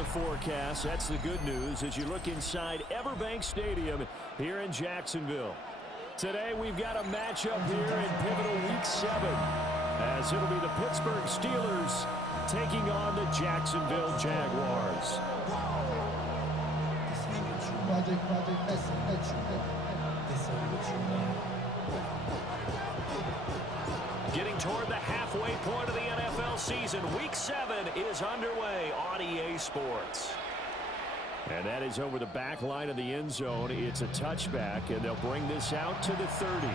the forecast. That's the good news as you look inside Everbank Stadium here in Jacksonville. Today we've got a matchup here in pivotal Week 7 as it'll be the Pittsburgh Steelers taking on the Jacksonville Jaguars. Getting toward the halfway point of the NFL season, Week 7 is underway on EA Sports. And that is over the back line of the end zone. It's a touchback, and they'll bring this out to the 30.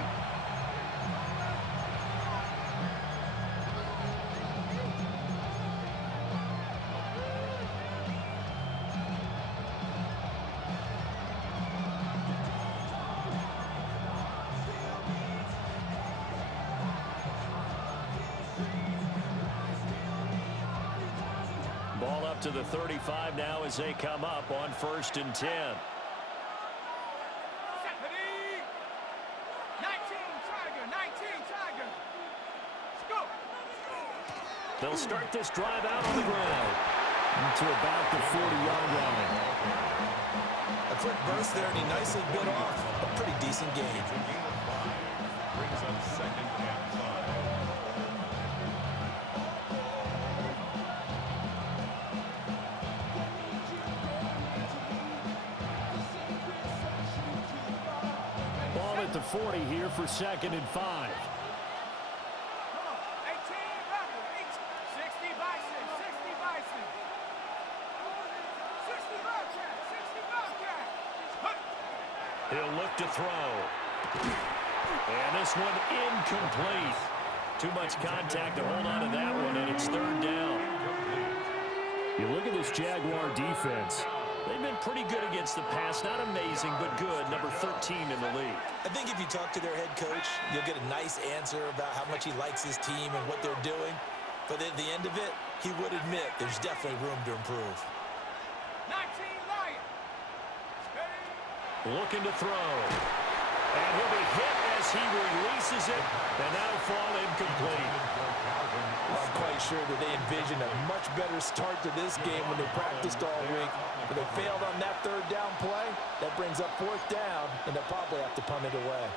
Ball up to the 35 now as they come up on 1st and 10. 19, Tiger. Go. They'll start this drive out on the ground to about the 40-yard line. A quick burst there, and he nicely bit off a pretty decent gain. Brings up 2nd and 5. Ball at the 40 here for 2nd and 5. Come on. 18, Roger. 60 Bison. 60 Bison. 60 Bobcat. 60 Bobcat. Hut. He'll look to throw. And this one incomplete. Too much contact to hold on to that one, and it's 3rd down. You look at this Jaguar defense. They've been pretty good against the pass. Not amazing, but good. Number 13 in the league. I think if you talk to their head coach, you'll get a nice answer about how much he likes his team and what they're doing. But at the end of it, he would admit there's definitely room to improve. 19 Lion. Looking to throw. And he'll be hit as he releases it, and that'll fall incomplete. I'm quite sure that they envisioned a much better start to this game when they practiced all week. But they failed on that 3rd down play. That brings up 4th down, and they'll probably have to punt it away.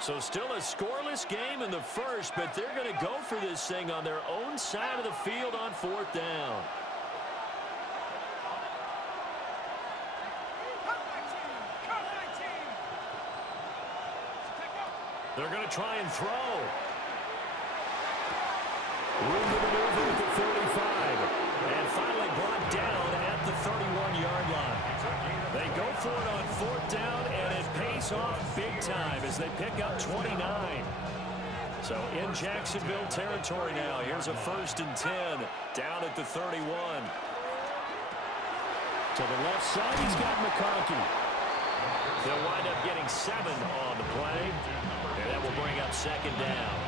So still a scoreless game in the first, but they're going to go for this thing on their own side of the field on 4th down. They're going to try and throw. Room to maneuver at the 35. And finally brought down at the 31-yard line. They go for it on 4th down, and it pays off big time as they pick up 29. So in Jacksonville territory now. Here's a 1st and 10 down at the 31. To the left side, he's got McConkey. They'll wind up getting 7 on the play. And that will bring up 2nd down.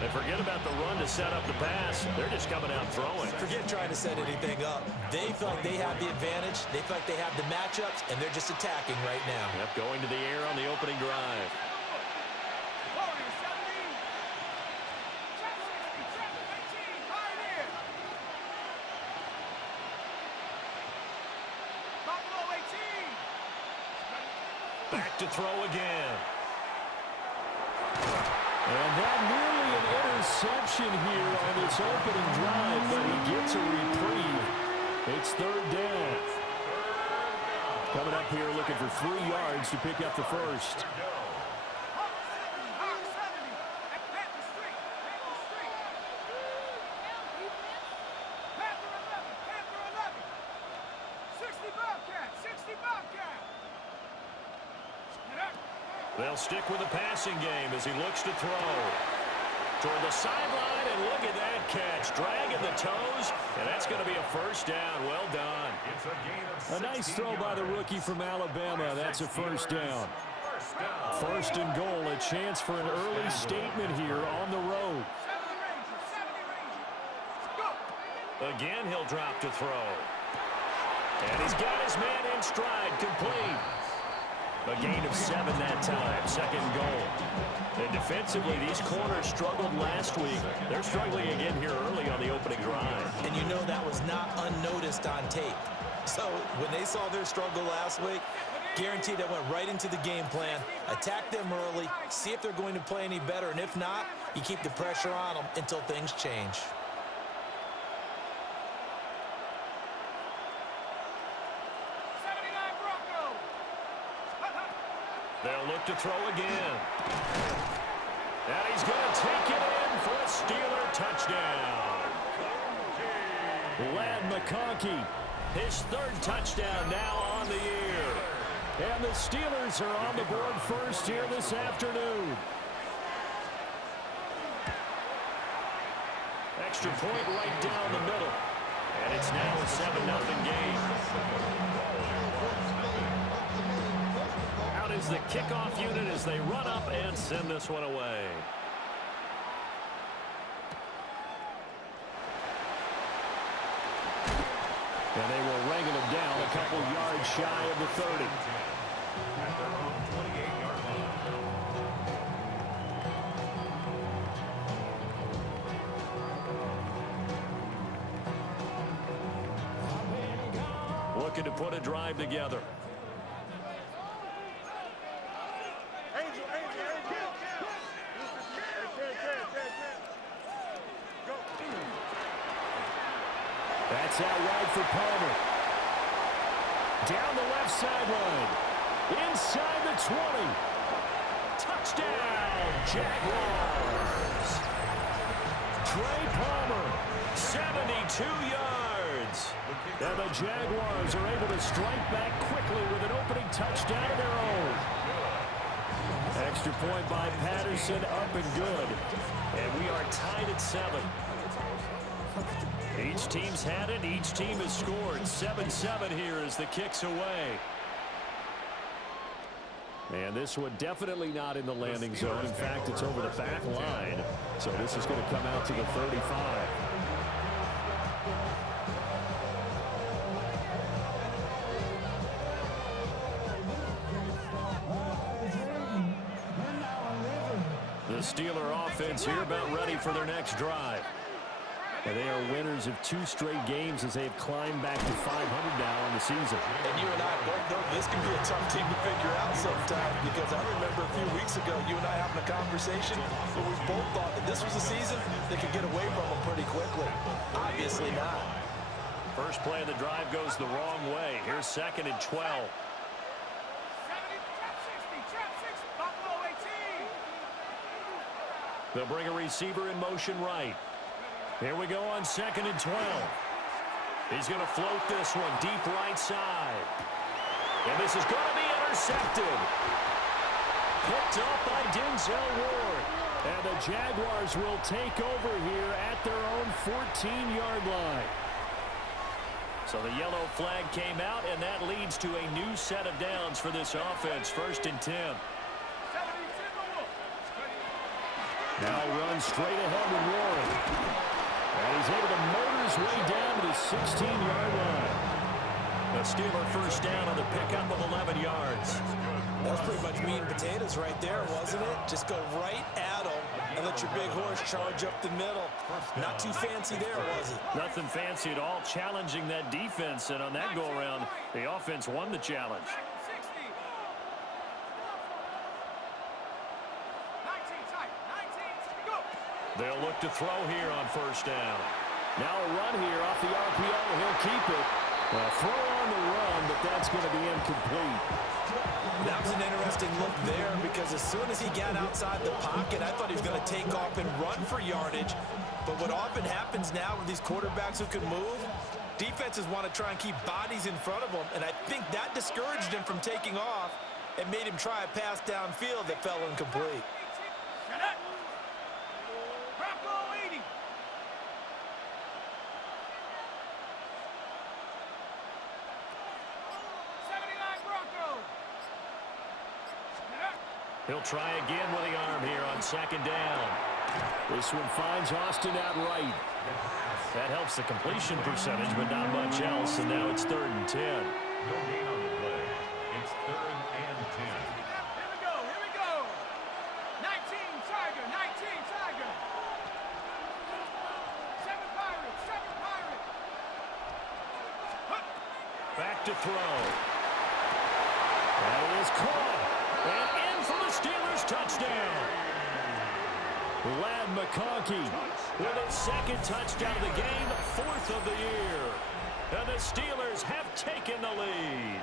They forget about the run to set up the pass. They're just coming out throwing. Forget trying to set anything up. They feel like they have the advantage. They feel like they have the matchups, and they're just attacking right now. Yep, going to the air on the opening drive. Back to throw again. And that nearly an interception here on this opening drive, but he gets a reprieve. It's 3rd down. Coming up here looking for 3 yards to pick up the first. They'll stick with the passing game as he looks to throw. Toward the sideline, and look at that catch. Dragging the toes, and that's going to be a 1st down. Well done. A nice throw by the rookie from Alabama. That's a 1st down. 1st and goal, a chance for an early statement here on the road. Again, he'll drop to throw. And he's got his man in stride, complete. A gain of 7 that time, 2nd goal. And defensively, these corners struggled last week. They're struggling again here early on the opening drive. And you know that was not unnoticed on tape. So when they saw their struggle last week, guaranteed I went right into the game plan, attack them early, see if they're going to play any better, and if not, you keep the pressure on them until things change. They'll look to throw again. And he's going to take it in for a Steeler touchdown. Lad McConkey, his third touchdown now on the year. And the Steelers are on the board first here this afternoon. Extra point right down the middle. And it's now a 7-0 game. Out is the kickoff unit as they run up and send this one away. And they were wrangling him down a couple yards shy of the 30. At their own 28-yard line. Looking to put a drive together. That's out wide for Palmer. Down the left sideline. Inside the 20. Touchdown, Jaguars. Trey Palmer, 72 yards. And the Jaguars are able to strike back quickly with an opening touchdown of their own. Extra point by Patterson, up and good. And we are tied at 7. Each team's had it. Each team has scored. 7-7 here as the kick's away. And this one definitely not in the landing zone. In fact, it's over the back line. So this is going to come out to the 35. The Steeler offense here about ready for their next drive. And they are winners of 2 straight games as they've climbed back to 500 now in the season. And you and I both know this can be a tough team to figure out sometimes, because I remember a few weeks ago you and I having a conversation where we both thought that this was a season that could get away from them pretty quickly. Obviously not. First play of the drive goes the wrong way. Here's 2nd and 12. They'll bring a receiver in motion right. Here we go on 2nd and 12. He's going to float this one deep right side. And this is going to be intercepted. Picked up by Denzel Ward. And the Jaguars will take over here at their own 14-yard line. So the yellow flag came out, and that leads to a new set of downs for this offense. 1st and 10. Now runs straight ahead with Warren. And he's able to motor his way down to the 16-yard line. A Steeler first down on the pickup of 11 yards. That was pretty much meat and potatoes right there, wasn't it? Just go right at them and let your big horse charge up the middle. Not too fancy there, was it? Nothing fancy at all, challenging that defense. And on that go-around, the offense won the challenge. They'll look to throw here on 1st down. Now a run here off the RPO. He'll keep it. Throw on the run, but that's going to be incomplete. That was an interesting look there, because as soon as he got outside the pocket, I thought he was going to take off and run for yardage. But what often happens now with these quarterbacks who can move, defenses want to try and keep bodies in front of them, and I think that discouraged him from taking off and made him try a pass downfield that fell incomplete. He'll try again with the arm here on 2nd down. This one finds Austin out right. That helps the completion percentage, but not much else, and now it's 3rd and 10. No gain on the play. It's 3rd and 10. Here we go. 19 Tiger, 19 Tiger. 7 Pirate, 7 Pirate. Back to throw. That is caught. And in for the Steelers touchdown. Lad McConkey with his second touchdown of the game, fourth of the year. And the Steelers have taken the lead.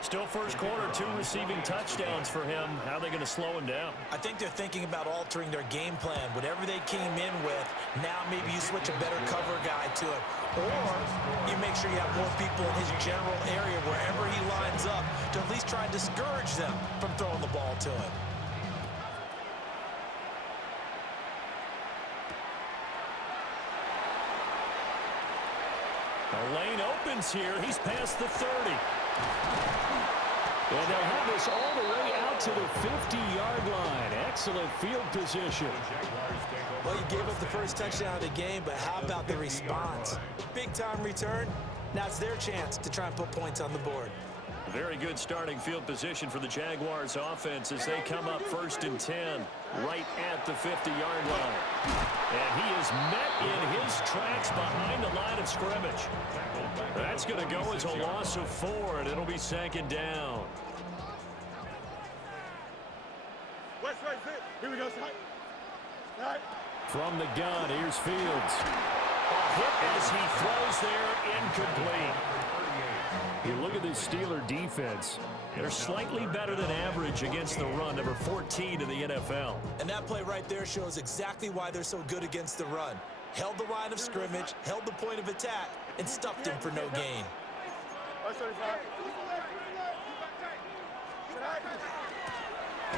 Still first quarter, 2 receiving touchdowns for him. How are they going to slow him down? I think they're thinking about altering their game plan. Whatever they came in with, now maybe you switch a better cover guy to it. Or you make sure you have more people in his general area wherever he lines up to at least try and discourage them from throwing the ball to him. The lane opens here. He's past the 30. And they'll have this all the way out to the 50-yard line. Excellent field position. Well, you gave up the first touchdown of the game, but how about the response? Big-time return. Now it's their chance to try and put points on the board. Very good starting field position for the Jaguars offense as they come up 1st and 10 right at the 50-yard line. And he is met in his tracks behind the line of scrimmage. That's going to go as a loss of 4, and it'll be 2nd down. Here we go, side. From the gun, here's Fields. A hit as he throws there, incomplete. You look at this Steeler defense. They're slightly better than average against the run, number 14 in the NFL. And that play right there shows exactly why they're so good against the run. Held the line of scrimmage, held the point of attack, and stuffed him for no gain.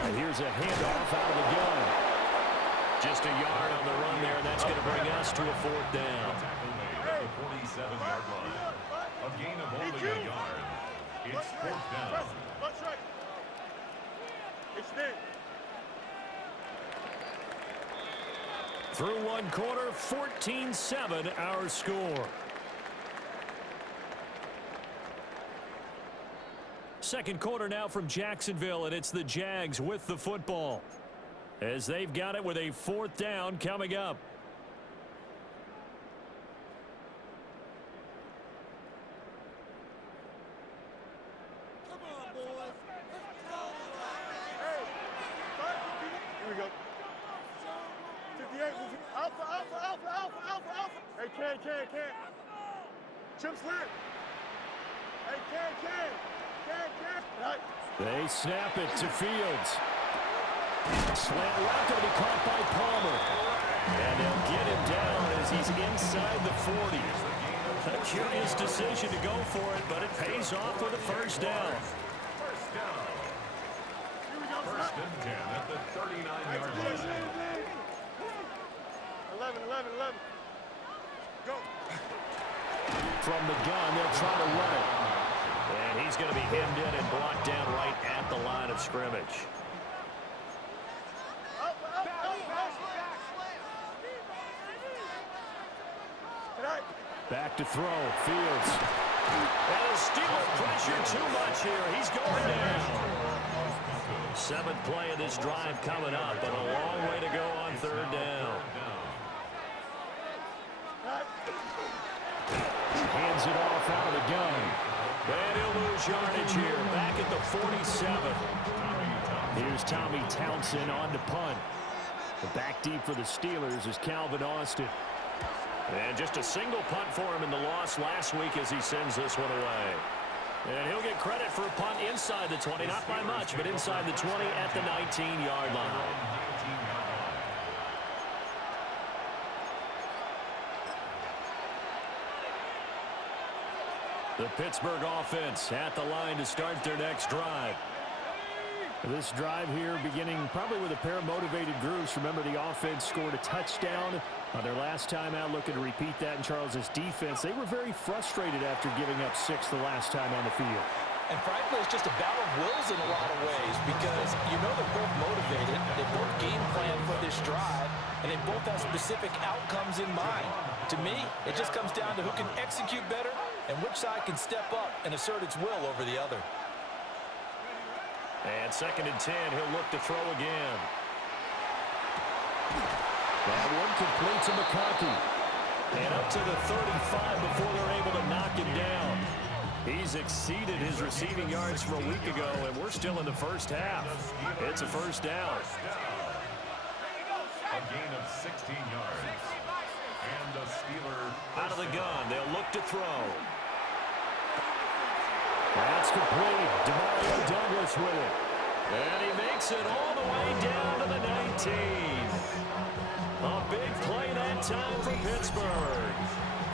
And here's a handoff out of the gun. Just a yard on the run there, and that's going to bring us to a 4th down. The 47-yard line. A gain of only a yard. It's 4th down. Through 1 quarter, 14-7 our score. Second quarter now from Jacksonville, and it's the Jags with the football as they've got it with a 4th down coming up. Here we go. 58. Alpha. Hey, can. Chip slant. Hey, can. Right. They snap it to Fields. Slant route going to be caught by Palmer. And they'll get him down as he's inside the 40. A curious decision to go for it, but it pays off with a 1st down. First down. 1st and 10 at the 39-yard line. 11. Go. From the gun, they'll try to run it. And he's going to be hemmed in and brought down right at the line of scrimmage. Back to throw. Fields. And a Steeler pressure too much here. He's going down. 7th play of this drive coming up, but a long way to go on 3rd down. Hands it off out of the gun. And he'll lose yardage here. Back at the 47. Here's Tommy Townsend on to punt. The back deep for the Steelers is Calvin Austin. And just a single punt for him in the loss last week as he sends this one away. And he'll get credit for a punt inside the 20, not by much, but inside the 20 at the 19-yard line. The Pittsburgh offense at the line to start their next drive. This drive here beginning probably with a pair of motivated groups. Remember, the offense scored a touchdown on their last time out. Looking to repeat that in Charles's defense. They were very frustrated after giving up 6 the last time on the field. And frankly, it's just a battle of wills in a lot of ways because you know they're both motivated. They both game plan for this drive, and they both have specific outcomes in mind. To me, it just comes down to who can execute better and which side can step up and assert its will over the other. And 2nd and 10, he'll look to throw again. That one complete to McConkey. And up to the 35 before they're able to knock him down. exceeded his receiving yards from a week ago, and we're still in the first half. It's a first down. A gain of 16 yards. And the Steelers out of the gun. They'll look to throw. That's complete. Demario Douglas with it. And he makes it all the way down to the 19. A big play that time for Pittsburgh.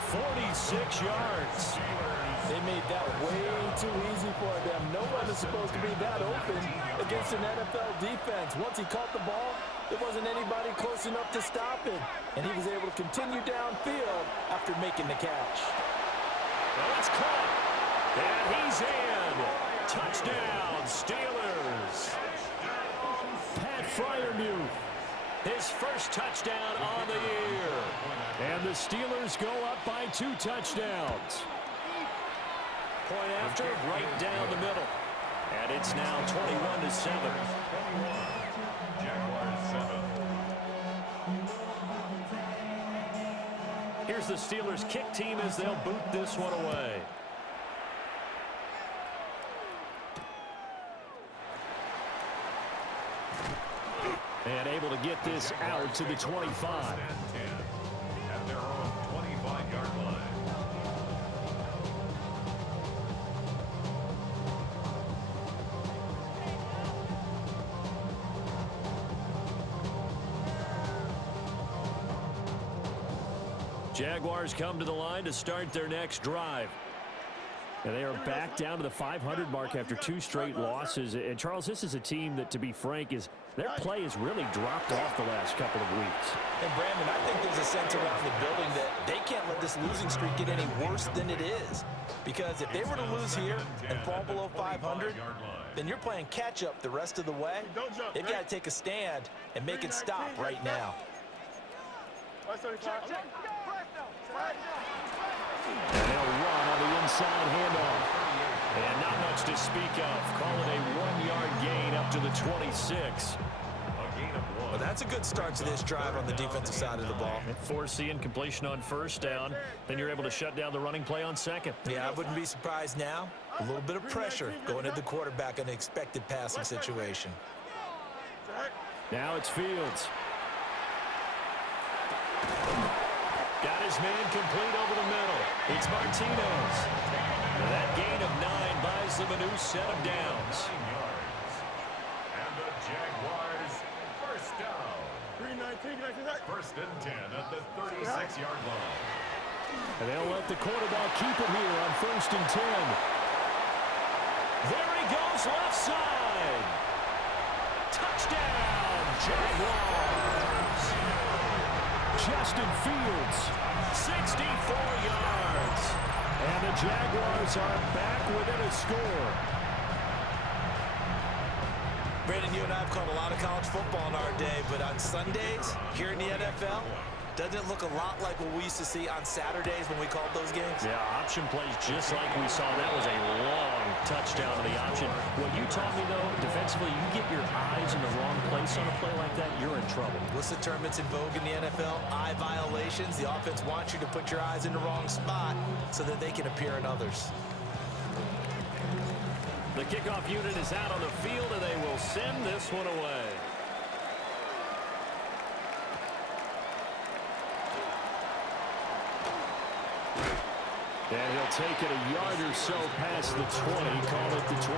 46 yards. They made that way too easy for them. No one is supposed to be that open against an NFL defense. Once he caught the ball, there wasn't anybody close enough to stop him. And he was able to continue downfield after making the catch. Well, it's caught. And he's in. Touchdown, Steelers. Pat Freiermuth, his first touchdown on the year. And the Steelers go up by 2 touchdowns. Point after, right down the middle. And it's now 21-7. Jaguars 7. Here's the Steelers kick team as they'll boot this one away. And able to get this out to the 25. At their own 25-yard line. Jaguars come to the line to start their next drive. And they are back down to the 500 mark after 2 straight losses. And, Charles, this is a team that, to be frank, their play has really dropped off the last couple of weeks. And, Brandon, I think there's a sense around the building that they can't let this losing streak get any worse than it is. Because if they were to lose here and fall below 500, then you're playing catch-up the rest of the way. They've got to take a stand and make it stop right now. And they'll run on the inside handoff. And not much to speak of. Call it a 1-yard gain up to the 26. A gain of 1. Well, that's a good start to this drive on the defensive side of the ball. Forcing completion on first down. Then you're able to shut down the running play on second. Yeah, I wouldn't be surprised now. A little bit of pressure going at the quarterback in an expected passing situation. Now it's Fields. Got his man complete over the middle. It's Martinez. And that gain of 9 buys them a new set of downs. 9 yards. And the Jaguars first down. First and 10 at the 36-yard line. And they'll let the quarterback keep it here on first and 10. There he goes, left side. Touchdown, Jaguars. Justin Fields, 64 yards. And the Jaguars are back within a score. Brandon, you and I have caught a lot of college football in our day, but on Sundays, here in the NFL, doesn't it look a lot like what we used to see on Saturdays when we called those games? Yeah, option plays just like we saw. That was a long touchdown to the option. What you taught me, though, defensively, you get your eyes in the wrong place on a play like that, you're in trouble. What's the term that's in vogue in the NFL? Eye violations. The offense wants you to put your eyes in the wrong spot so that they can appear in others. The kickoff unit is out on the field, and they will send this one away. And he'll take it a yard or so past the 20, call it the 21.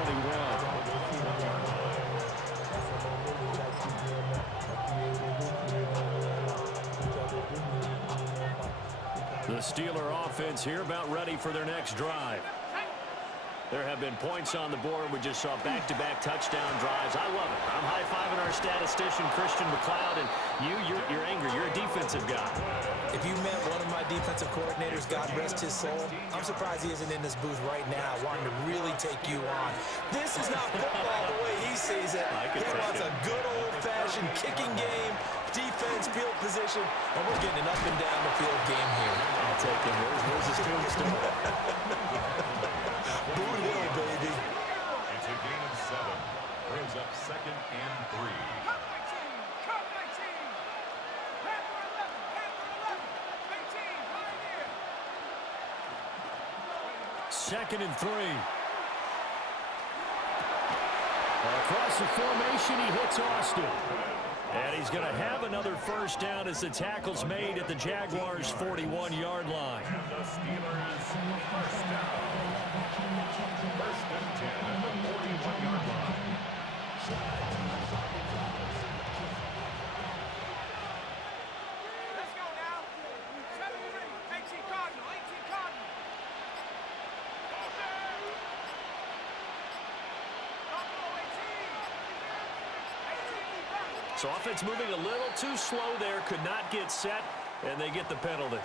The Steeler offense here about ready for their next drive. There have been points on the board. We just saw back-to-back touchdown drives. I love it. I'm high-fiving our statistician, Christian McLeod, and you're angry. You're a defensive guy. If you met one of my defensive coordinators, God rest his soul, I'm surprised he isn't in this booth right now wanting to really take you on. This is not football the way he sees it. He wants a good old-fashioned kicking game, defense, field position, and we're getting an up and down the field game here. I'll take him. Where's his tombstone? Boot Hill, baby. It's a gain of 7. Brings up second and 3. Cut 19. Panther 11. 18. Right here. Second and 3. Across the formation, he hits Austin. And he's going to have another first down as the tackle's made at the Jaguars' 41-yard line. And the Steelers first down. First and 10 at the 41-yard line. Let's go now. 73, 18 Cardinal, 18 Cardinal. Buffalo 18. 18 So offense moving a little too slow there, could not get set, and they get the penalty.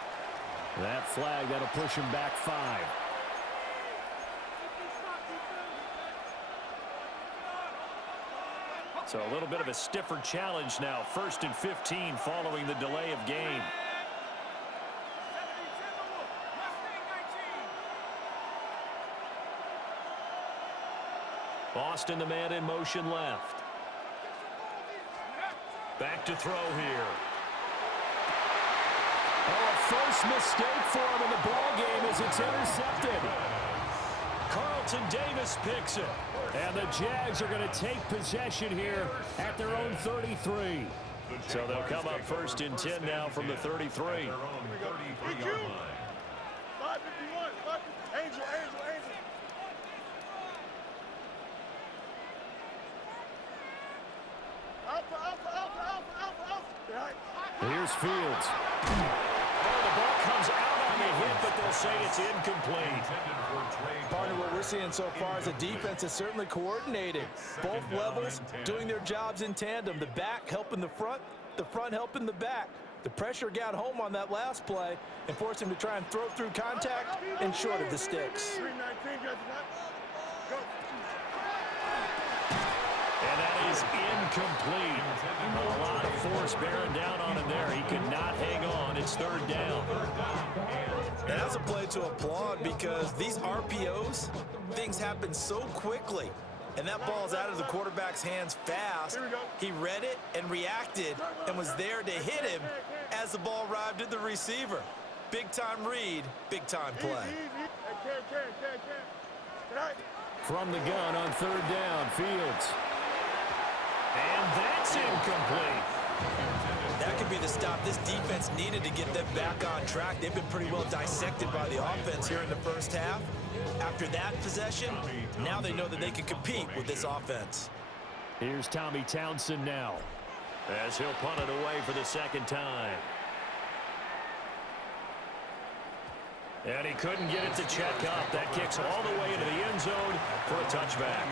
That flag, that'll push him back 5. So a little bit of a stiffer challenge now. First and 15 following the delay of game. 70 Timberwolf, Mustang 19. Austin, the man in motion left. Back to throw here. Oh, a first mistake for him in the ball game as it's intercepted. Carlton Davis picks it. And the Jags are going to take possession here at their own 33. So they'll come up first and 10 now from the 33. Their own 33-yard line. 551, Angel. Alpha. Here's Fields. Oh, the ball comes out on the hit, but they'll say it's incomplete. Partner, what we're seeing so far is the defense is certainly coordinated. Both levels doing their jobs in tandem. The back helping the front helping the back. The pressure got home on that last play and forced him to try and throw through contact and short of the sticks. 319, go. And that is incomplete. A lot of force bearing down on him there. He could not hang on. It's third down. And that's a play to applaud because these RPOs, things happen so quickly. And that ball's out of the quarterback's hands fast. He read it and reacted and was there to hit him as the ball arrived at the receiver. Big-time read, big-time play. From the gun on third down, Fields. And that's incomplete. That could be the stop this defense needed to get them back on track. They've been pretty well dissected by the offense here in the first half. After that possession, now they know that they can compete with this offense. Here's Tommy Townsend now, as he'll punt it away for the second time. And he couldn't get it to check up. That kicks all the way into the end zone for a touchback.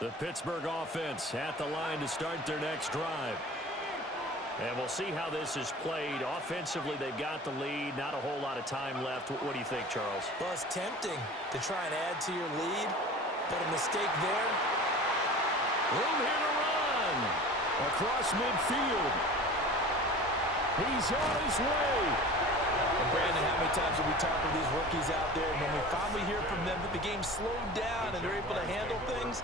The Pittsburgh offense at the line to start their next drive. And we'll see how this is played. Offensively, they've got the lead. Not a whole lot of time left. What do you think, Charles? Well, it's tempting to try and add to your lead, but a mistake there. Room here to run. Across midfield. He's on his way. And Brandon, how many times have we talked with these rookies out there, and when we finally hear from them that the game slowed down and they're able to handle things?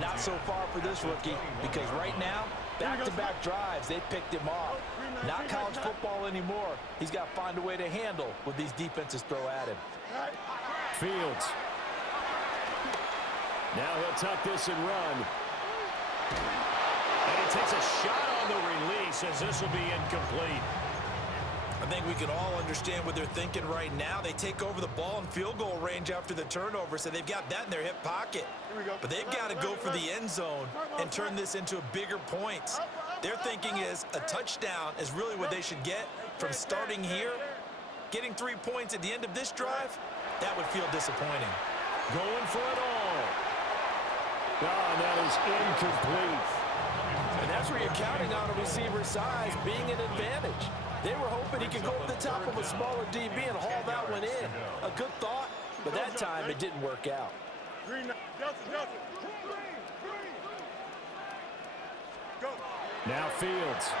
Not so far for this rookie, because right now, back-to-back drives, they picked him off. Not college football anymore. He's got to find a way to handle what these defenses throw at him. Fields. Now he'll tuck this and run. And he takes a shot on the release as this will be incomplete. I think we can all understand what they're thinking right now. They take over the ball in field goal range after the turnover, so they've got that in their hip pocket. But they've got to go for the end zone and turn this into bigger points. Their thinking is a touchdown is really what they should get from starting here. Getting 3 points at the end of this drive, that would feel disappointing. Going for it all. Oh, that is incomplete. And that's where you're counting on a receiver's size being an advantage. They were hoping he could go over the top of a smaller DB and haul that one in. A good thought, but that time it didn't work out. Now Fields.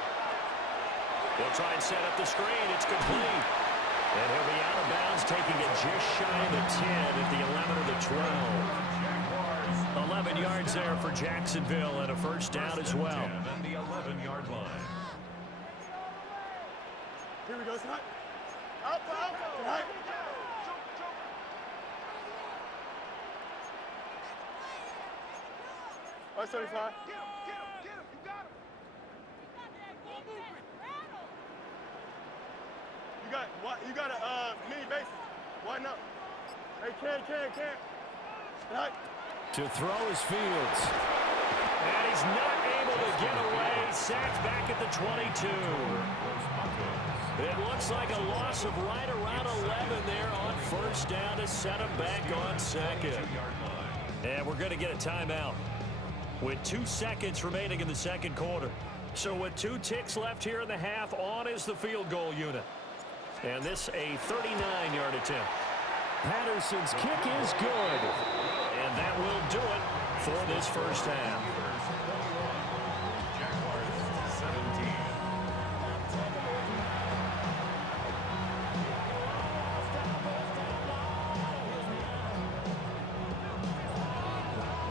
He'll try and set up the screen. It's complete. And he'll be out of bounds, taking it just shy of the 10 at the 11 or the 12. 11 yards there for Jacksonville and a first down as well. And the 11-yard line. Here we go, Scott. Alpha. 175. Get him. You got him. You got a mini base. Why not? Hey, can. Right. To throw his Fields. And he's not able to get away. Sacked back at the 22. It looks like a loss of right around 11 there on first down to set him back on second. And we're going to get a timeout with 2 seconds remaining in the second quarter. So with 2 ticks left here in the half, on is the field goal unit. And this a 39-yard attempt. Patterson's kick is good. And that will do it for this first half. Jaguars 17.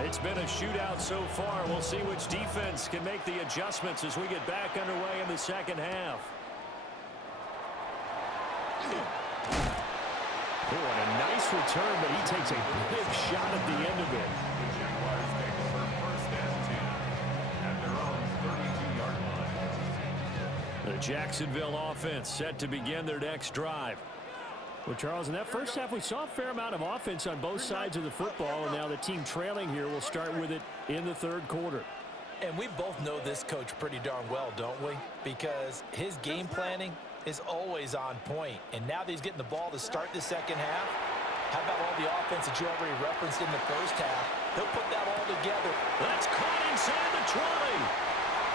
It's been a shootout so far. We'll see which defense can make the adjustments as we get back underway in the second half. Oh, and a nice return, but he takes a big shot at the end of it. The Jaguars take over first and 10 at their own 32-yard line. The Jacksonville offense set to begin their next drive. Well, Charles, in that first half, we saw a fair amount of offense on both sides of the football, and now the team trailing here will start with it in the third quarter. And we both know this coach pretty darn well, don't we? Because his game planning is always on point. And now that he's getting the ball to start the second half, how about all the offense that you already referenced in the first half? He'll put that all together. That's caught inside the 20.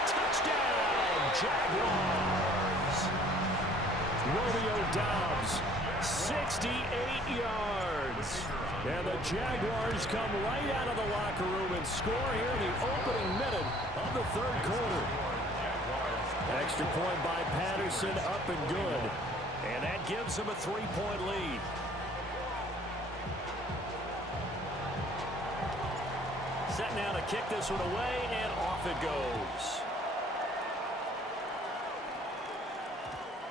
Touchdown, Jaguars. Romeo Doubs, 68 yards. And the Jaguars come right out of the locker room and score here in the opening minute of the third quarter. Extra point by Patterson, up and good. And that gives them a 3-point lead. Set now to kick this one away, and off it goes.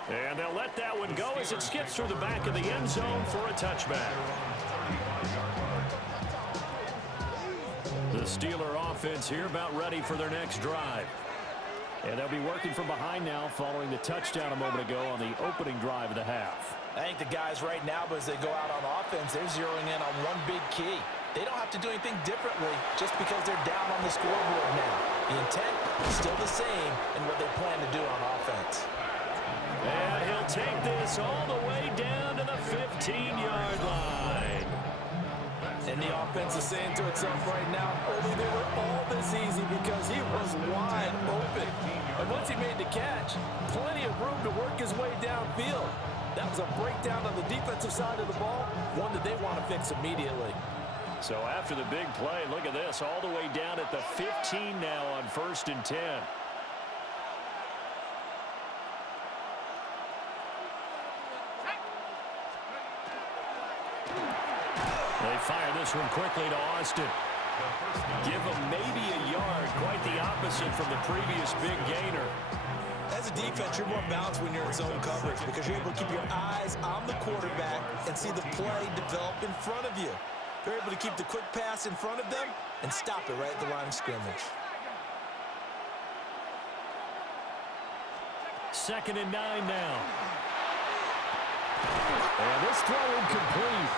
And they'll let that one go as it skips through the back of the end zone for a touchback. The Steeler offense here about ready for their next drive. And they'll be working from behind now following the touchdown a moment ago on the opening drive of the half. I think the guys right now, but as they go out on offense, they're zeroing in on one big key. They don't have to do anything differently just because they're down on the scoreboard now. The intent is still the same in what they plan to do on offense. And he'll take this all the way down to the 15-yard line. And the offense is saying to itself right now, only they were all this easy because he was wide open. And once he made the catch, plenty of room to work his way downfield. That was a breakdown on the defensive side of the ball, one that they want to fix immediately. So after the big play, look at this, all the way down at the 15 now on 1st and 10. They fire this one quickly to Austin. Give him maybe a yard, quite the opposite from the previous big gainer. As a defense, you're more balanced when you're in zone coverage because you're able to keep your eyes on the quarterback and see the play develop in front of you. You're able to keep the quick pass in front of them and stop it right at the line of scrimmage. 2nd and 9 now. And this throw incomplete.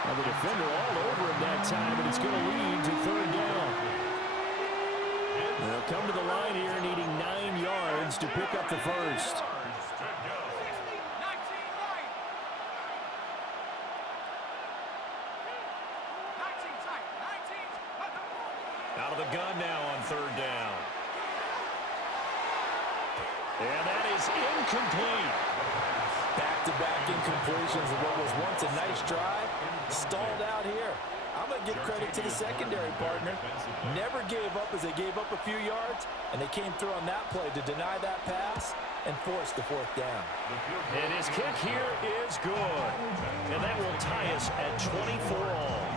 Now the defender all over him that time, and it's going to lead to 3rd down. They'll come to the line here needing 9 yards to pick up the first. Out of the gun now on 3rd down. And that is incomplete. Back-to-back incompletions of what was once a nice drive, stalled out here. I'm going to give credit to the secondary partner. Never gave up as they gave up a few yards, and they came through on that play to deny that pass and force the 4th down. And his kick here is good. And that will tie us at 24 all.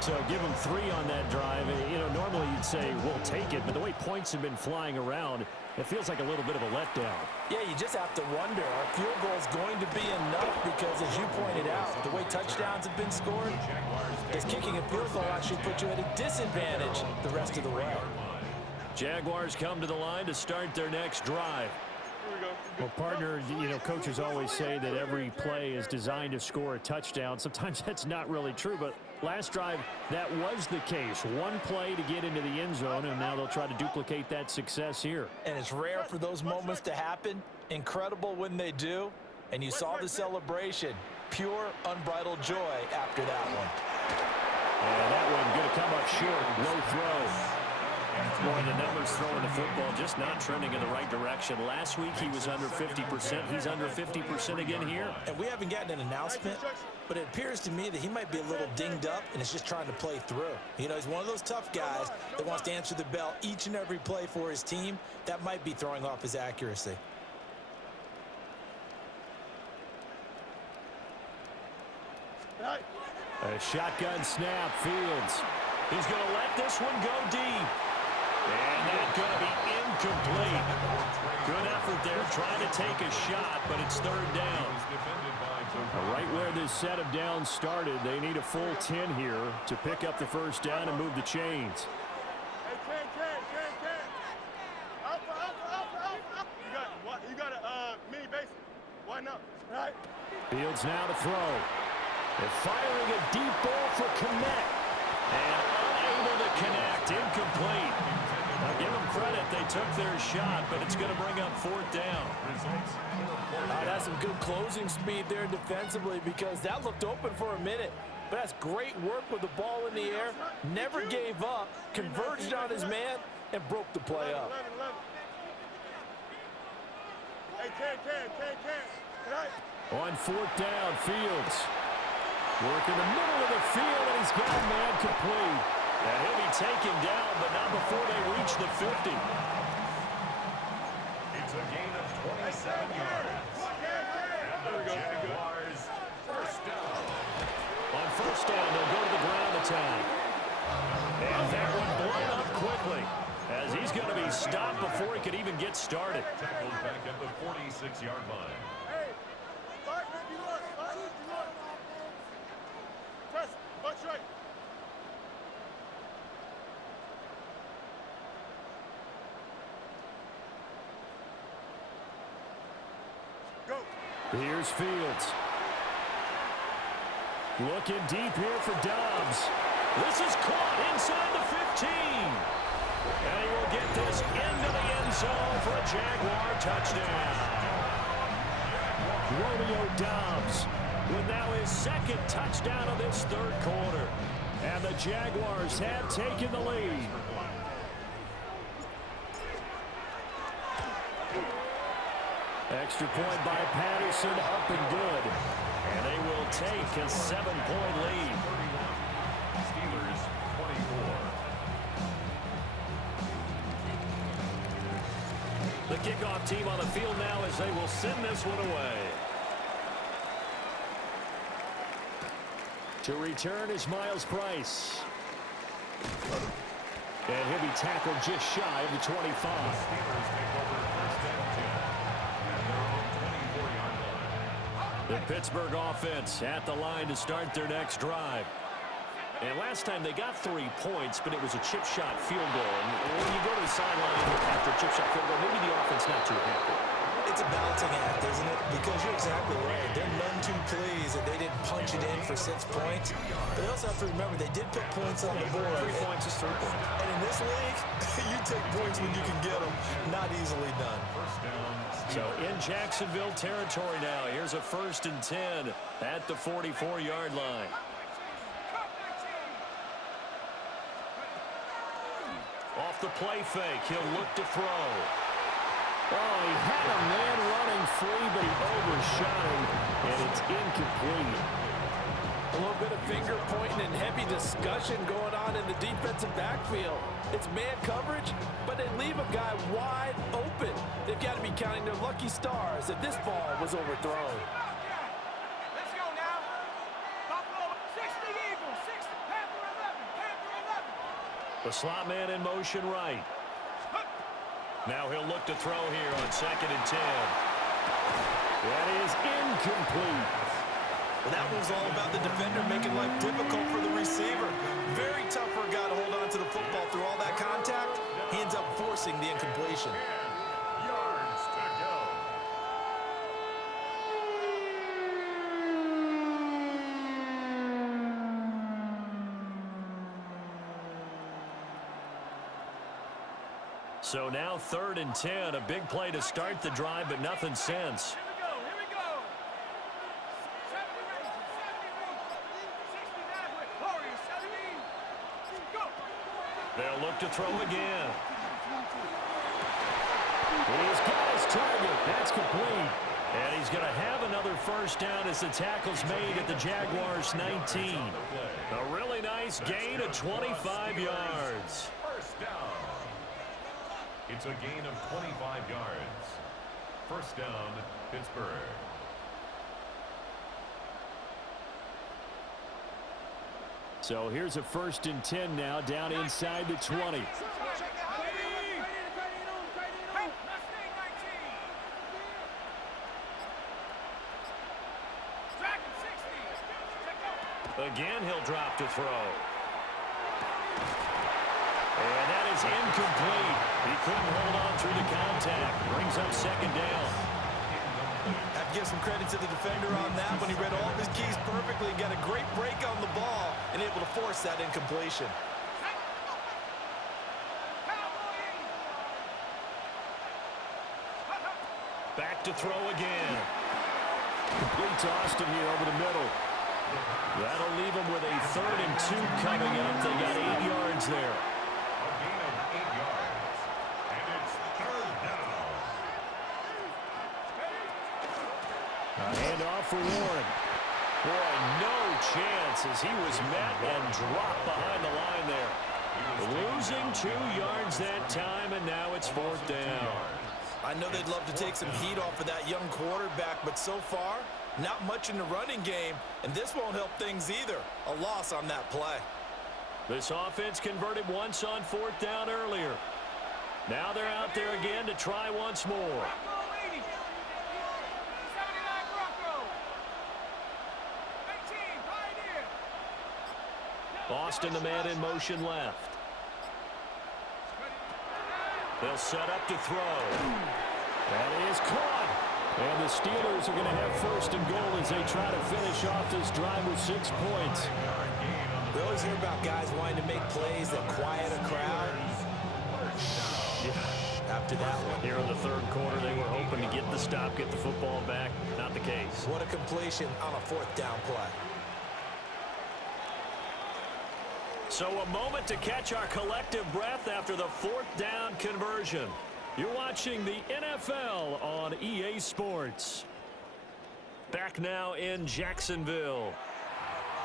So give them 3 on that drive. You know, normally you'd say, we'll take it, but the way points have been flying around, it feels like a little bit of a letdown. Yeah, you just have to wonder, are field goals going to be enough? Because as you pointed out, the way touchdowns have been scored, does kicking a field goal actually put you at a disadvantage the rest of the way? Jaguars come to the line to start their next drive. Well, partner, you know, coaches always say that every play is designed to score a touchdown. Sometimes that's not really true, but last drive, that was the case. One play to get into the end zone, and now they'll try to duplicate that success here. And it's rare for those moments to happen. Incredible when they do. And you saw the celebration. Pure, unbridled joy after that one. And that one going to come up short. Low throw. Boy, the numbers throwing the football just not trending in the right direction. Last week he was under 50%. He's under 50% again here. And we haven't gotten an announcement, but it appears to me that he might be a little dinged up and is just trying to play through. You know, he's one of those tough guys that wants to answer the bell each and every play for his team. That might be throwing off his accuracy. A shotgun snap, Fields. He's going to let this one go deep. And that's going to be incomplete. Good effort there trying to take a shot, but it's 3rd down. Right where this set of downs started, they need a full 10 here to pick up the first down and move the chains. Hey, Ken. Alpha. You got a mini base. Why not? All right. Fields now to throw. They're firing a deep ball for Connect. And unable to connect, incomplete. Now give them credit, they took their shot, but it's going to bring up 4th down. That's some good closing speed there defensively, because that looked open for a minute. But that's great work with the ball in the air. Never gave up, converged on his man, and broke the play up. 11. Hey, Ken. On 4th down, Fields. Work in the middle of the field, and he's got a man complete. And he'll be taken down, but not before they reach the 50. It's a gain of 27 yards. And the Jaguars first down. On 1st down, they'll go to the ground attack. And that one blown up quickly, as he's going to be stopped before he could even get started. Tackled back at the 46-yard line. Hey, 551. Press, bunch right. Go. Here's Fields. Looking deep here for Dobbs. This is caught inside the 15. And he will get this into the end zone for a Jaguar touchdown. Romeo Dobbs with now his 2nd touchdown of this 3rd quarter. And the Jaguars have taken the lead. Extra point by Patterson, up and good. And they will take a 7-point lead. Steelers 24. The kickoff team on the field now as they will send this one away. To return is Miles Price. And he'll be tackled just shy of the 25. Steelers take over 1st and 10. And they're on 24-yard line. The Pittsburgh offense at the line to start their next drive. And last time they got 3 points, but it was a chip shot field goal. And when you go to the sideline after a chip shot field goal, maybe the offense not too happy. It's a balancing act, isn't it? Because you're exactly right. They're none too pleased that they didn't punch it in for 6 points. But you also have to remember they did put points on the board. 3 points is 3 points. And in this league, you take points when you can get them. Not easily done. First down. So in Jacksonville territory now, here's a 1st and 10 at the 44-yard line. Off the play fake, he'll look to throw. Oh, he had a man running free, but he overshot him, and it's incomplete. A little bit of finger pointing and heavy discussion going on in the defensive backfield. It's man coverage, but they leave a guy wide open. They've got to be counting their lucky stars that this ball was overthrown. Let's go now. Buffalo, 60 Eagles, 60 Panther 11. The slot man in motion right. Now he'll look to throw here on 2nd and 10. That is incomplete. Well, that was all about the defender making life difficult for the receiver. Very tough for a guy to hold on to the football through all that contact. He ends up forcing the incompletion. 10 yards to go. So now 3rd and 10. A big play to start the drive, but nothing since. Here we go. 70 range, 60 halfway. Warriors, 70. Go. They'll look to throw again. He's got his target. That's complete. And he's going to have another first down as the tackle's made at the Jaguars' 19. A really nice gain of 25 yards. First down. It's a gain of 25 yards. First down, Pittsburgh. So here's a 1st and 10 now down inside the 20. Again, he'll drop to throw. And that is incomplete. He couldn't hold on through the contact. Brings up 2nd down. Have to give some credit to the defender on that when he read all of his keys perfectly and got a great break on the ball and able to force that incompletion. Back to throw again. Complete to Austin here over the middle. That'll leave him with a 3rd and 2 coming up. They got 8 yards there. A gain of 8 yards. And it's 3rd down. A handoff for Warren. Boy, no chance as he was met and dropped behind the line there. Losing 2 yards that time, and now it's 4th down. I know they'd love to take some heat off of that young quarterback, but so far, not much in the running game, and this won't help things either. A loss on that play. This offense converted once on 4th down earlier. Now they're out there again to try once more. Austin, the man in motion left. They'll set up to throw. That is caught. And the Steelers are going to have 1st and goal as they try to finish off this drive with 6 points. We always hear about guys wanting to make plays that quiet a crowd. After that one. Here in the 3rd quarter, they were hoping to get the stop, get the football back. Not the case. What a completion on a 4th down play. So a moment to catch our collective breath after the 4th down conversion. You're watching the NFL on EA Sports. Back now in Jacksonville.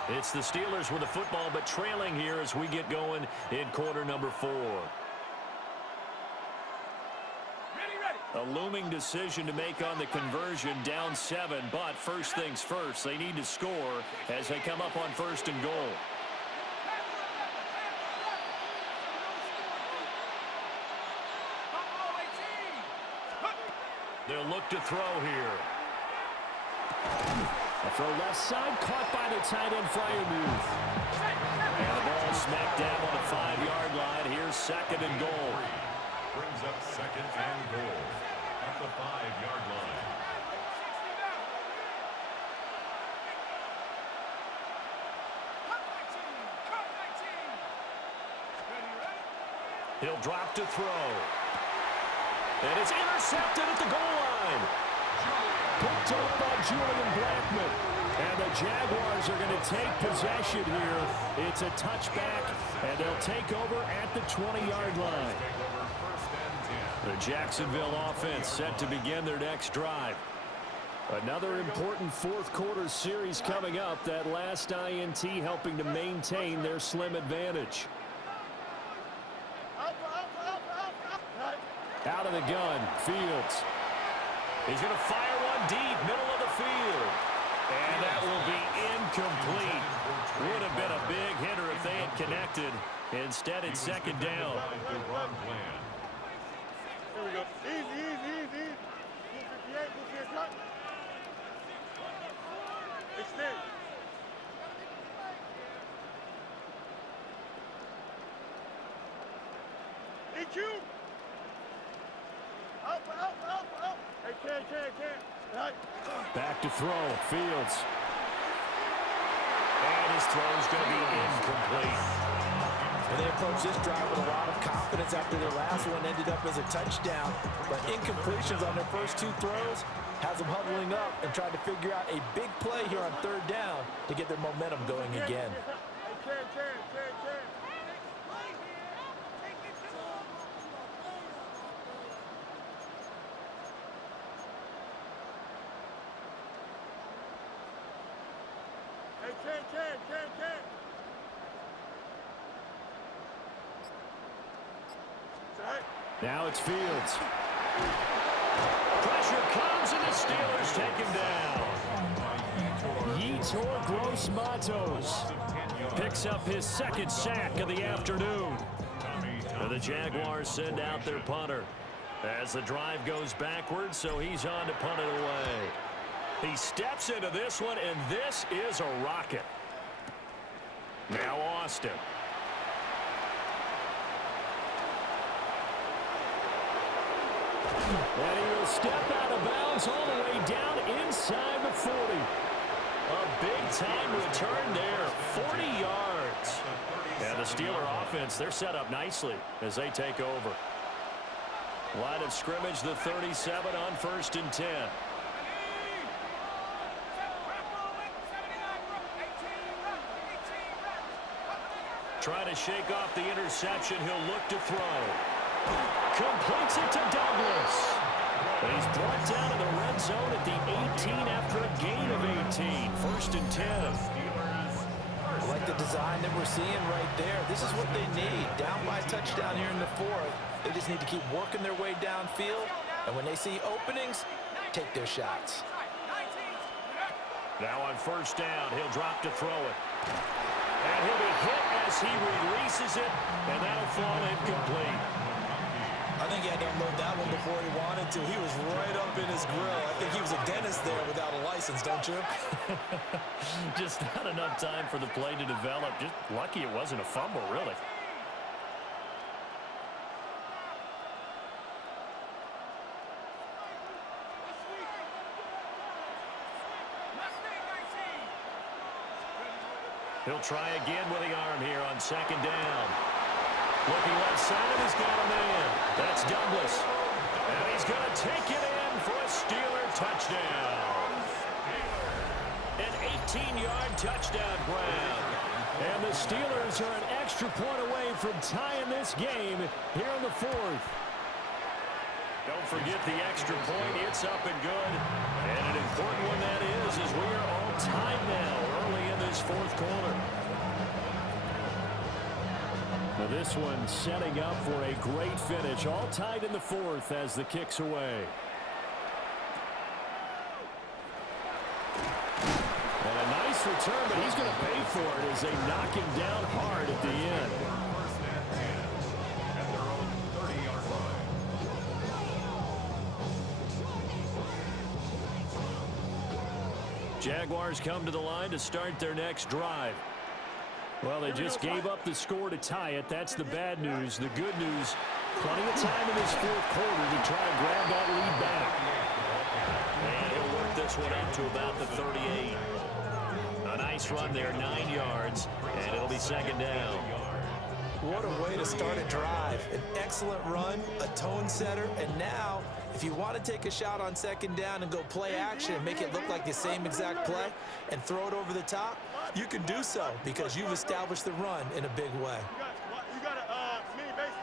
It's the Steelers with the football, but trailing here as we get going in quarter number 4. A looming decision to make on the conversion, down 7, but first things first, they need to score as they come up on 1st and goal. They'll look to throw here. A throw left side, caught by the tight end Freiermuth. And the ball smacked down on the 5-yard line. Here's 2nd and goal. Brings up 2nd and goal at the 5-yard line. He'll drop to throw. And it's intercepted at the goal line. Picked up by Julian Blackmon. And the Jaguars are going to take possession here. It's a touchback, and they'll take over at the 20-yard line. The Jacksonville offense set to begin their next drive. Another important 4th quarter series coming up. That last INT helping to maintain their slim advantage. Out of the gun, Fields. He's going to fire one deep, middle of the field. And that will be incomplete. Would have been a big hitter if they had connected. Instead, it's second down. The run plan. Here we go. Easy, easy, easy. Move 58, move 58, cut. Extend. EQ. Up. Hey, can. Right. Back to throw. Fields. And his throw's going to be incomplete. And they approach this drive with a lot of confidence after their last one ended up as a touchdown. But incompletions on their first two throws has them huddling up and trying to figure out a big play here on third down to get their momentum going again. Hey, can. Hey, can. Right. Now it's Fields. Pressure comes, and the Steelers take him down. Yetur Gross-Matos picks up his second sack of the afternoon. And the Jaguars send out their punter as the drive goes backwards, so he's on to punt it away. He steps into this one, and this is a rocket. Now Austin. And he will step out of bounds all the way down inside the 40. A big-time return there, 40 yards. And the Steeler offense, they're set up nicely as they take over. Line of scrimmage, the 37 on 1st and 10. Trying to shake off the interception. He'll look to throw. Completes it to Douglas. And he's brought down to the red zone at the 18 after a gain of 18. 1st and 10. I like the design that we're seeing right there. This is what they need. Down by a touchdown here in the fourth. They just need to keep working their way downfield. And when they see openings, take their shots. Now on 1st down, he'll drop to throw it. And he'll be hit as he releases it, and that'll fall incomplete. I think he had to unload that one before he wanted to. He was right up in his grill. I think he was a dentist there without a license, don't you? Just not enough time for the play to develop. Just lucky it wasn't a fumble, really. He'll try again with the arm here on 2nd down. Looking left side, he's got a man. That's Douglas. And he's going to take it in for a Steeler touchdown. An 18-yard touchdown grab. And the Steelers are an extra point away from tying this game here in the fourth. Don't forget the extra point. It's up and good. And an important one that is as we are all tied now early in this fourth quarter. Now this one setting up for a great finish. All tied in the fourth as the kick's away. And a nice return, but he's going to pay for it as they knock him down hard at the end. 1st and 10 at their own 30-yard line. Jaguars come to the line to start their next drive. Well, they just gave up the score to tie it. That's the bad news. The good news, plenty of time in this fourth quarter to try and grab that lead back. And he'll work this one up to about the 38. A nice run there, 9 yards, and it'll be 2nd down. What a way to start a drive. An excellent run, a tone setter, and now, if you want to take a shot on 2nd down and go play action and make it look like the same exact play and throw it over the top, you can do so because you've established the run in a big way. You got a mini base.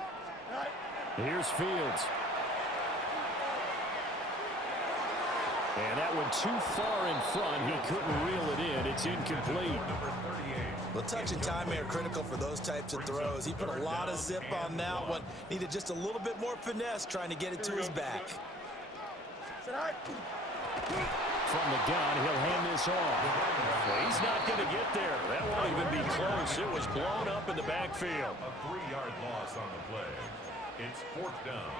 Right. Here's Fields. And that one too far in front. He couldn't reel it in. It's incomplete. Well, touch and timing are critical for those types of throws. He put a lot of zip on that one. Needed just a little bit more finesse trying to get it to his back. From the gun, he'll hand this off. Well, he's not going to get there. That one won't even be close. It was blown up in the backfield. A 3-yard loss on the play. It's 4th down.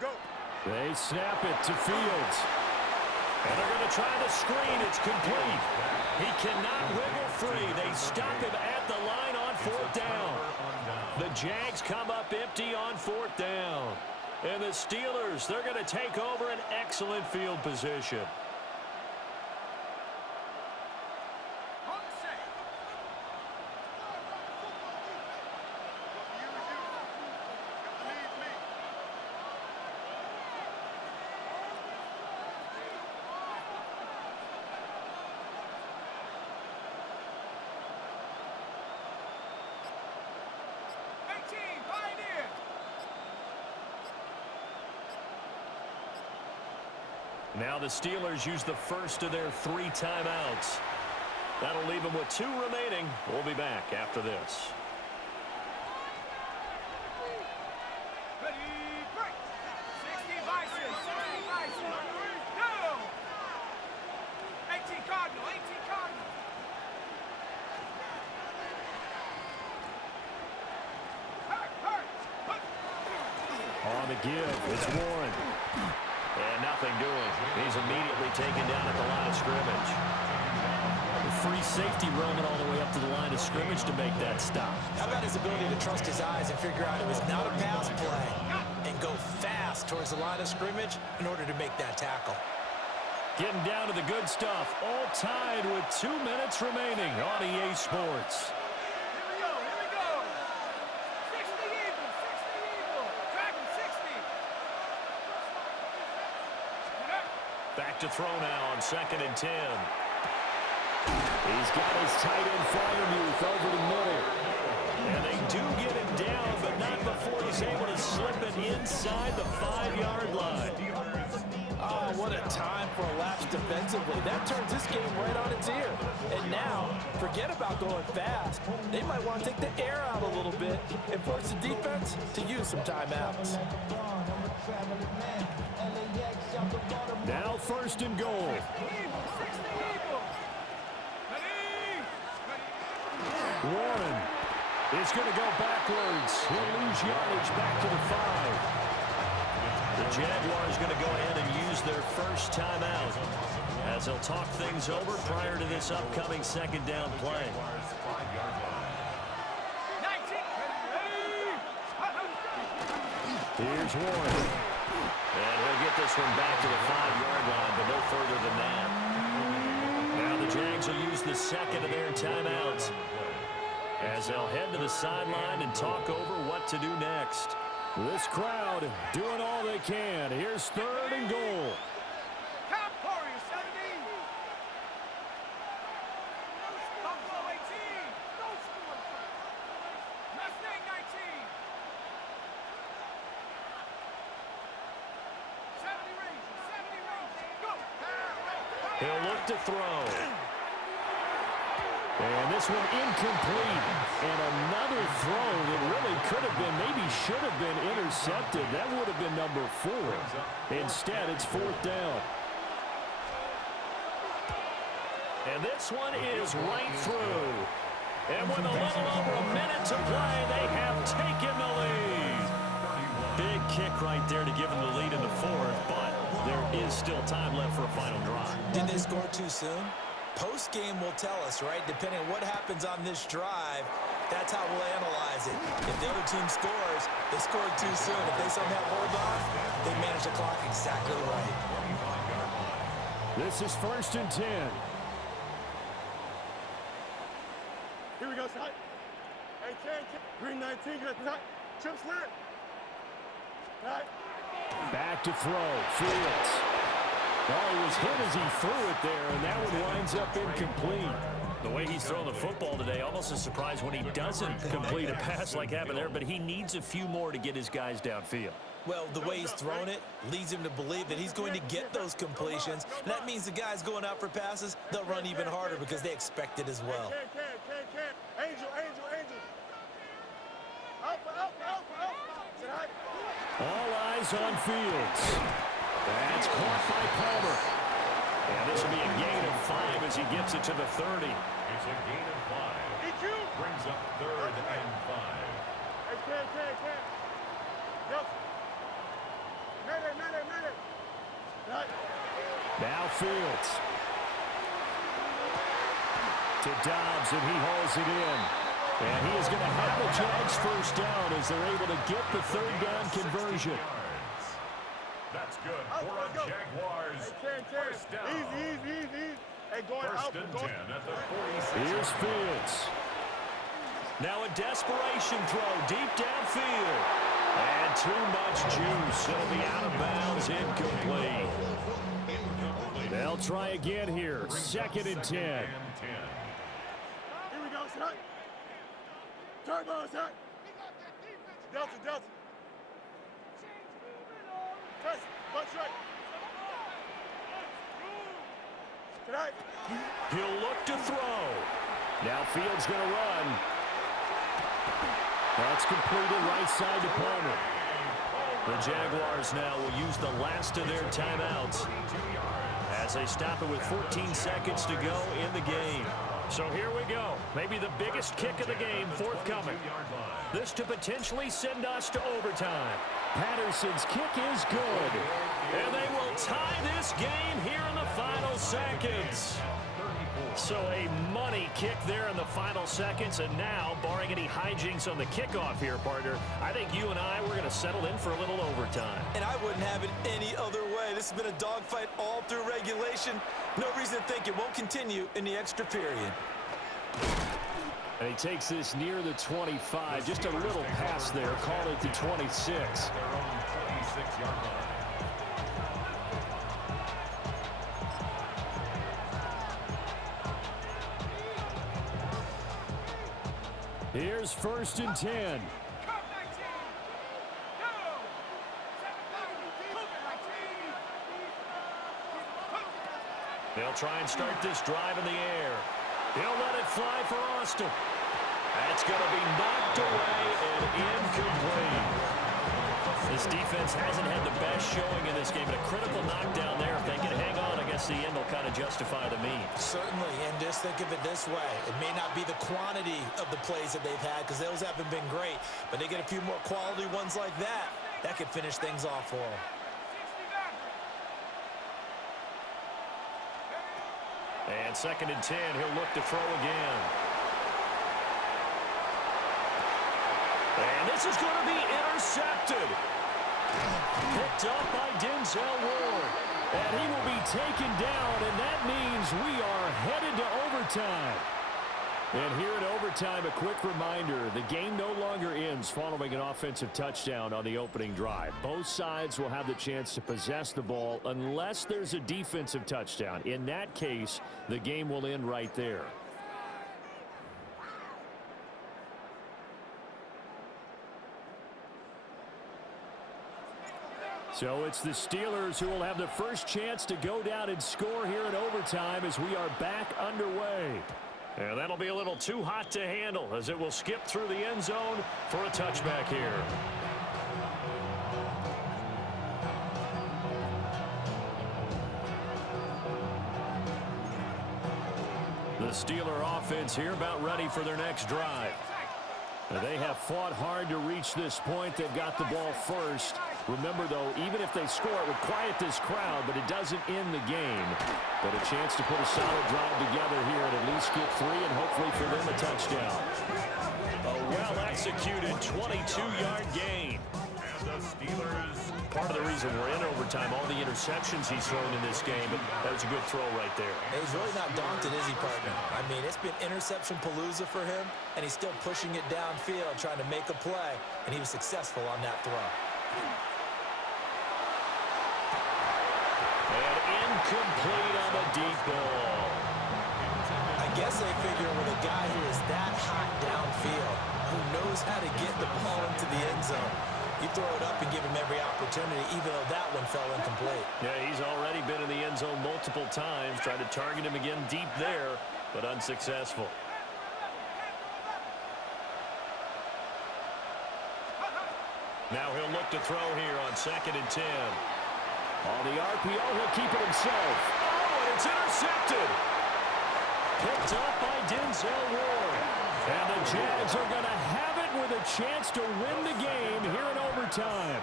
Go. They snap it to Fields. And they're going to try the screen. It's complete. He cannot wiggle free. They stop him at the line on 4th down. The Jags come up empty on 4th down. And the Steelers, they're going to take over an excellent field position. Now the Steelers use the first of their 3 timeouts. That'll leave them with 2 remaining. We'll be back after this. Ready, break. 60 Bison, 60 Bison. Go! 18 Cardinal, 18 Cardinal. On the give, it's Warren. And nothing doing. He's immediately taken down at the line of scrimmage. The free safety roaming all the way up to the line of scrimmage to make that stop. How about his ability to trust his eyes and figure out it was not a pass play and go fast towards the line of scrimmage in order to make that tackle. Getting down to the good stuff. All tied with 2 minutes remaining on EA Sports. Here we go, here we go. 60 Eagle, 60 Eagle. Dragon 60. Back to throw now on 2nd and 10. He's got his tight end Fryermuth over the middle. And they do get him down, but not before he's able to slip it inside the 5-yard line. Oh, what a time for a lapse defensively. That turns this game right on its ear. And now, forget about going fast. They might want to take the air out a little bit and force the defense to use some timeouts. Now 1st and goal. 60 Eagle. Ready? Warren is going to go backwards. He'll lose yardage back to the 5. The Jaguars going to go ahead and use their first timeout as they'll talk things over prior to this upcoming 2nd down play. 19. Here's Warren. And he'll get this one back to the 5-yard line, but no further than that. Now the Jags will use the 2nd of their timeouts as they'll head to the sideline and talk over what to do next. This crowd doing all they can. Here's 3rd and goal. Cap Warrior 70. Buffalo 18. Mustang 19. 70 Rangers, go! He'll look to throw. And this one incomplete. And another throw that really could have been, maybe should have been intercepted. That would have been number 4. Instead, it's 4th down. And this one is right through. And with a little over a minute to play, they have taken the lead. Big kick right there to give them the lead in the 4th, but there is still time left for a final drive. Did they score too soon? Post-game will tell us, right? Depending on what happens on this drive, that's how we'll analyze it. If the other team scores, they scored too soon. If they somehow hold on, they manage the clock exactly right. This is 1st and 10. Here we go, side. Hey, Green 19, get that. Chip slant. Right. Back to throw. Fields. Oh, he was hit as he threw it there, and that one winds up incomplete. The way he's throwing the football today, almost a surprise when he doesn't complete a pass like happened there, but he needs a few more to get his guys downfield. Well, the way he's thrown it leads him to believe that he's going to get those completions. And that means the guys going out for passes, they'll run even harder because they expect it as well. Angel. Alpha. All eyes on Fields. That's caught by Palmer. And this will be a gain of 5 as he gets it to the 30. It's a gain of 5. Brings up 3rd and 5. Hey, Ken. Yep. Minute. Right. Now Fields. To Dobbs, and he hauls it in. And he is going to have a Jags first down as they're able to get the 3rd down conversion. That's good for a Jaguars. Hey, Ken. First down. Easy. Hey, going out. First and 10 at the 46. Here's Fields. Now a desperation throw deep downfield. And too much juice. It'll be out of bounds, incomplete. They'll try again here. 2nd and 10. Here we go, set. Turbo, set. Delta. Press, butt straight. Tonight. He'll look to throw. Now Fields going to run. That's completed right side to Palmer. The Jaguars now will use the last of their timeouts as they stop it with 14 seconds to go in the game. So here we go. Maybe the biggest kick of the game forthcoming. This to potentially send us to overtime. Patterson's kick is good. And they will tie this game here in the final seconds. So a money kick there in the final seconds. And now, barring any hijinks on the kickoff here, partner, I think you and I, we're going to settle in for a little overtime. And I wouldn't have it any other way. This has been a dogfight all through regulation. No reason to think it won't continue in the extra period. And he takes this near the 25. Just a little pass there. Call it the 26. Their own 26-yard line. Here's 1st and 10. They'll try and start this drive in the air. He'll let it fly for Austin. That's going to be knocked away and incomplete. This defense hasn't had the best showing in this game. A critical knockdown there. If they can hang on, I guess the end will kind of justify the means. Certainly, and just think of it this way. It may not be the quantity of the plays that they've had because those haven't been great, but they get a few more quality ones like that. That could finish things off for them. And 2nd and 10, he'll look to throw again. And this is going to be intercepted. Picked up by Denzel Ward. And he will be taken down, and that means we are headed to overtime. And here in overtime, a quick reminder, the game no longer ends following an offensive touchdown on the opening drive. Both sides will have the chance to possess the ball unless there's a defensive touchdown. In that case, the game will end right there. So it's the Steelers who will have the first chance to go down and score here in overtime as we are back underway. And that'll be a little too hot to handle as it will skip through the end zone for a touchback here. The Steeler offense here about ready for their next drive. They have fought hard to reach this point. They've got the ball first. Remember, though, even if they score, it would quiet this crowd, but it doesn't end the game. But a chance to put a solid drive together here and at least get 3 and hopefully for them a touchdown. A well-executed 22-yard gain. And the Steelers. Part of the reason we're in overtime, all the interceptions he's thrown in this game, but that was a good throw right there. He's really not daunted, is he, partner? I mean, it's been interception palooza for him, and he's still pushing it downfield, trying to make a play, and he was successful on that throw. And incomplete on the deep ball. I guess they figure with a guy who is that hot downfield, who knows how to get the ball into the end zone, you throw it up and give him every opportunity, even though that one fell incomplete. Yeah, he's already been in the end zone multiple times, tried to target him again deep there, but unsuccessful. Now he'll look to throw here on 2nd and 10. On the RPO, he'll keep it himself. Oh, and it's intercepted. Picked up by Denzel Ward. And the Jags are going to have it with a chance to win the game here in overtime.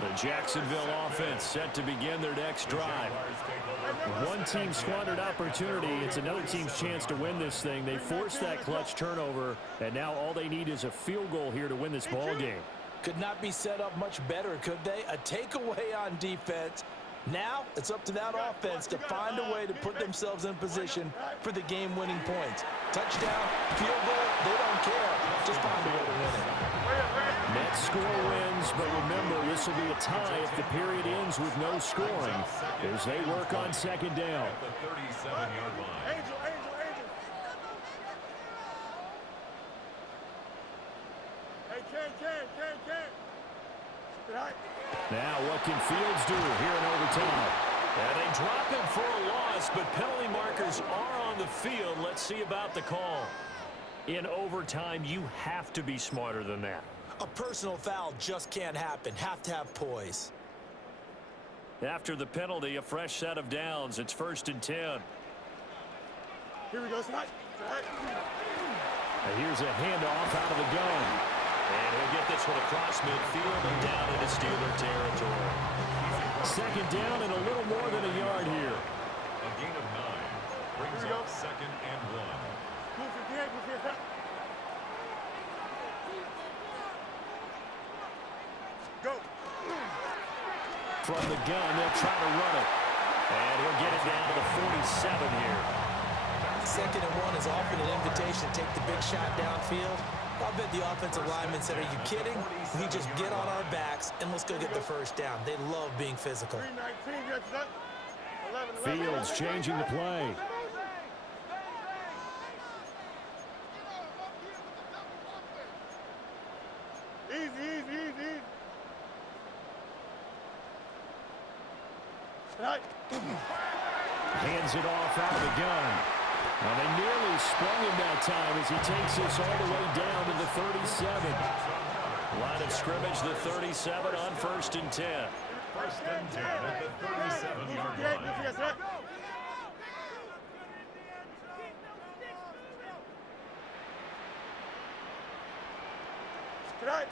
The Jacksonville offense set to begin their next drive. One team squandered opportunity. It's another team's chance to win this thing. They forced that clutch turnover, and now all they need is a field goal here to win this ball game. Could not be set up much better, could they? A takeaway on defense. Now it's up to that offense to find a way to put themselves in position for the game-winning points. Touchdown, field goal, they don't care. Just find a way to win it. Net score wins, but remember, this will be a tie if the period ends with no scoring as they work on second down. At the 37-yard line. Angel. Hey, Ken. Tonight. Now, what can Fields do here in overtime? And they drop him for a loss, but penalty markers are on the field. Let's see about the call. In overtime, you have to be smarter than that. A personal foul just can't happen. Have to have poise. After the penalty, a fresh set of downs. It's 1st and 10. Here we go, tonight. Now here's a handoff out of the gun. And he'll get this one across midfield and down into Steeler territory. Second down and a little more than a yard here. A gain of 9 brings up 2nd and 1. Go. From the gun, they'll try to run it. And he'll get it down to the 47 here. 2nd and 1 is offered an invitation to take the big shot downfield. I'll bet the offensive lineman said, are you kidding? We just get on our backs and let's go get the first down. They love being physical. 11. Fields changing the play. Easy. Tonight. Hands it off out of the gun. Well, they nearly sprung him that time as he takes this all the way down to the 37. Line of scrimmage, the 37 on 1st and 10. 1st and 10 at the 37-yard line. Tonight.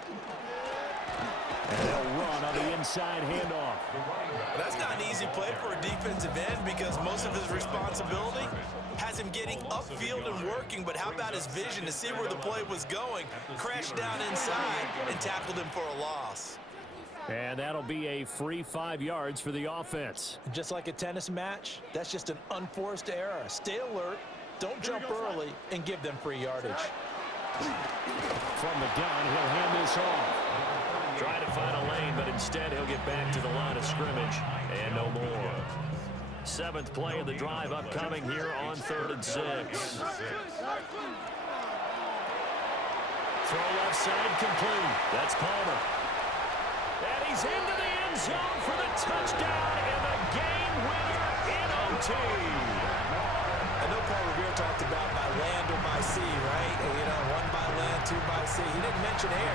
And they'll run on the inside handoff. That's not an easy play for a defensive end because most of his responsibility has him getting upfield and working, but how about his vision to see where the play was going, crashed down inside, and tackled him for a loss. And that'll be a free 5 yards for the offense. Just like a tennis match, that's just an unforced error. Stay alert, don't jump early, and give them free yardage. From the gun, he'll hand this off. Trying to find a lane, but instead he'll get back to the line of scrimmage and no more. 7th play of the drive upcoming here on 3rd and 6. Throw left side complete. That's Palmer. And he's into the end zone for the touchdown and the game winner in OT. I know Paul Revere talked about by land or by sea, right? You know, 1 by land, 2 by sea. He didn't mention air.